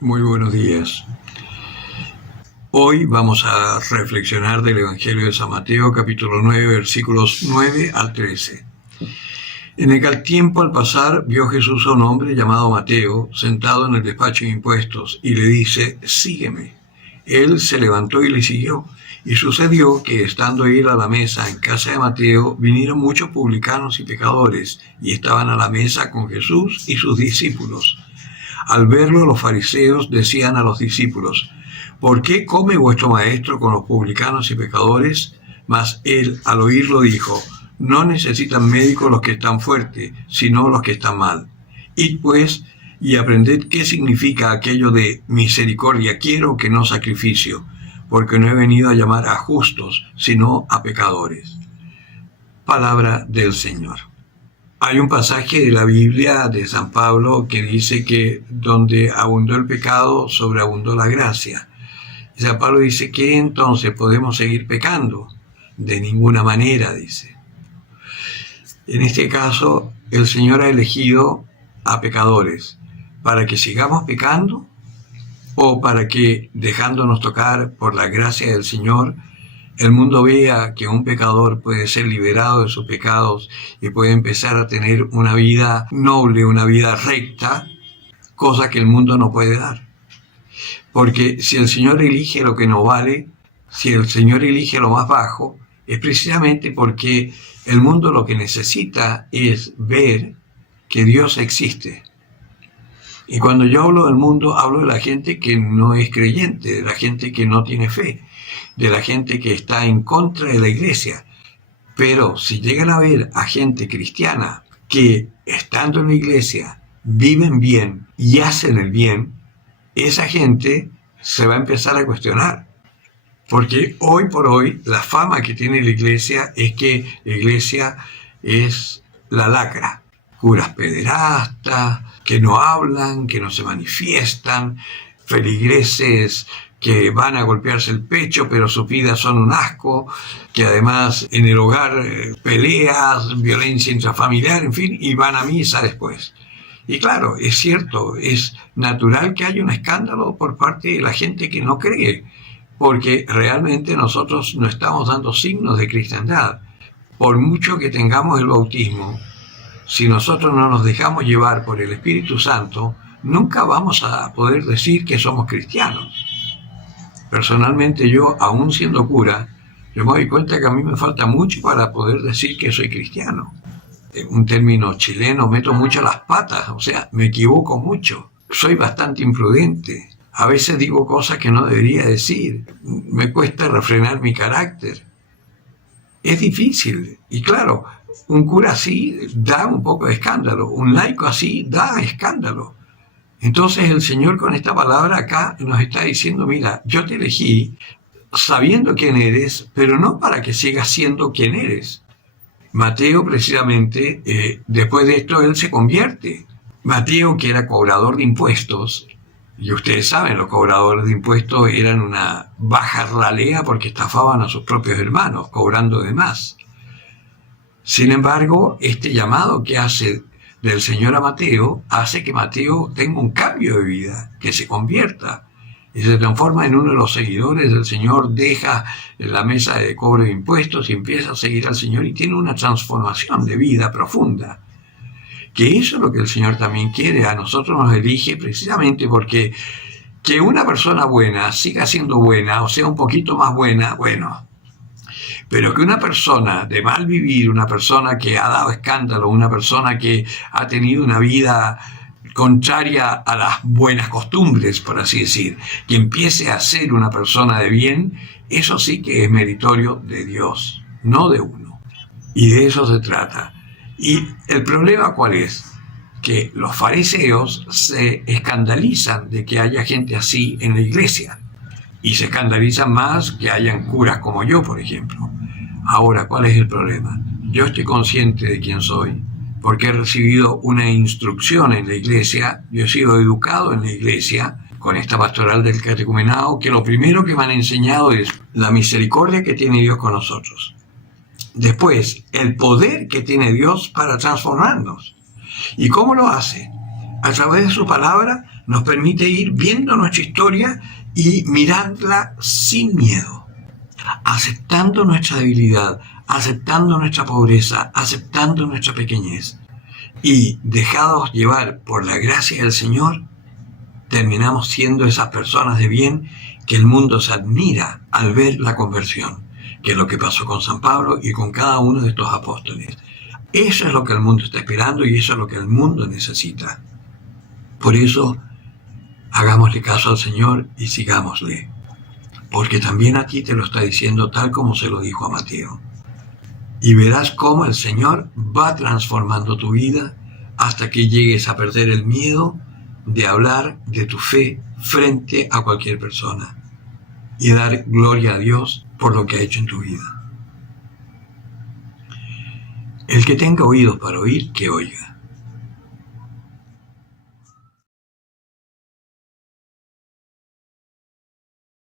Muy buenos días. Hoy vamos a reflexionar del Evangelio de San Mateo, capítulo 9, versículos 9 al 13. En aquel tiempo, al pasar, vio Jesús a un hombre llamado Mateo, sentado en el despacho de impuestos, y le dice: «Sígueme». Él se levantó y le siguió. Y sucedió que, estando él a la mesa en casa de Mateo, vinieron muchos publicanos y pecadores, y estaban a la mesa con Jesús y sus discípulos. Al verlo, los fariseos decían a los discípulos: «¿Por qué come vuestro maestro con los publicanos y pecadores?». Mas él, al oírlo, dijo: «No necesitan médicos los que están fuertes, sino los que están mal. Id pues y aprended qué significa aquello de misericordia quiero, que no sacrificio, porque no he venido a llamar a justos, sino a pecadores». Palabra del Señor. Hay un pasaje de la Biblia de San Pablo que dice que donde abundó el pecado, sobreabundó la gracia. Y San Pablo dice: ¿qué entonces podemos seguir pecando? De ninguna manera, dice. En este caso, el Señor ha elegido a pecadores para que sigamos pecando, o para que, dejándonos tocar por la gracia del Señor, el mundo vea que un pecador puede ser liberado de sus pecados y puede empezar a tener una vida noble, una vida recta, cosa que el mundo no puede dar. Porque si el Señor elige lo que no vale, si el Señor elige lo más bajo, es precisamente porque el mundo lo que necesita es ver que Dios existe. Y cuando yo hablo del mundo, hablo de la gente que no es creyente, de la gente que no tiene fe, de la gente que está en contra de la iglesia. Pero si llegan a ver a gente cristiana que, estando en la iglesia, viven bien y hacen el bien, esa gente se va a empezar a cuestionar. Porque hoy por hoy la fama que tiene la iglesia es que la iglesia es la lacra. Curas pederastas, que no hablan, que no se manifiestan, feligreses que van a golpearse el pecho, pero sus vidas son un asco, que además en el hogar peleas, violencia intrafamiliar, en fin, y van a misa después. Y claro, es cierto, es natural que haya un escándalo por parte de la gente que no cree, porque realmente nosotros no estamos dando signos de cristiandad. Por mucho que tengamos el bautismo, si nosotros no nos dejamos llevar por el Espíritu Santo, nunca vamos a poder decir que somos cristianos. Personalmente yo, aún siendo cura, yo me doy cuenta que a mí me falta mucho para poder decir que soy cristiano. En un término chileno, meto mucho las patas, o sea, me equivoco mucho. Soy bastante imprudente. A veces digo cosas que no debería decir. Me cuesta refrenar mi carácter. Es difícil. Y claro, un cura así da un poco de escándalo. Un laico así da escándalo. Entonces el Señor con esta palabra acá nos está diciendo: mira, yo te elegí sabiendo quién eres, pero no para que sigas siendo quien eres. Mateo, precisamente, después de esto, él se convierte. Mateo, que era cobrador de impuestos, y ustedes saben, los cobradores de impuestos eran una baja ralea porque estafaban a sus propios hermanos, cobrando de más. Sin embargo, este llamado que hace del Señor a Mateo hace que Mateo tenga un cambio de vida, que se convierta y se transforma en uno de los seguidores del Señor, deja la mesa de cobro de impuestos y empieza a seguir al Señor y tiene una transformación de vida profunda. Que eso es lo que el Señor también quiere. A nosotros nos elige precisamente porque que una persona buena siga siendo buena, o sea, un poquito más buena, bueno. Pero que una persona de mal vivir, una persona que ha dado escándalo, una persona que ha tenido una vida contraria a las buenas costumbres, por así decir, que empiece a ser una persona de bien, eso sí que es meritorio de Dios, no de uno. Y de eso se trata. Y el problema, ¿cuál es? Que los fariseos se escandalizan de que haya gente así en la iglesia. Y se escandalizan más que hayan curas como yo, por ejemplo. Ahora, ¿cuál es el problema? Yo estoy consciente de quién soy, porque he recibido una instrucción en la iglesia, yo he sido educado en la iglesia, con esta pastoral del catecumenado, que lo primero que me han enseñado es la misericordia que tiene Dios con nosotros. Después, el poder que tiene Dios para transformarnos. ¿Y cómo lo hace? A través de su palabra nos permite ir viendo nuestra historia y mirarla sin miedo, aceptando nuestra debilidad, aceptando nuestra pobreza, aceptando nuestra pequeñez. Y dejados llevar por la gracia del Señor, terminamos siendo esas personas de bien que el mundo se admira al ver la conversión, que es lo que pasó con San Pablo y con cada uno de estos apóstoles. Eso es lo que el mundo está esperando y eso es lo que el mundo necesita. Por eso, hagámosle caso al Señor y sigámosle, porque también a ti te lo está diciendo tal como se lo dijo a Mateo. Y verás cómo el Señor va transformando tu vida hasta que llegues a perder el miedo de hablar de tu fe frente a cualquier persona y dar gloria a Dios por lo que ha hecho en tu vida. El que tenga oídos para oír, que oiga.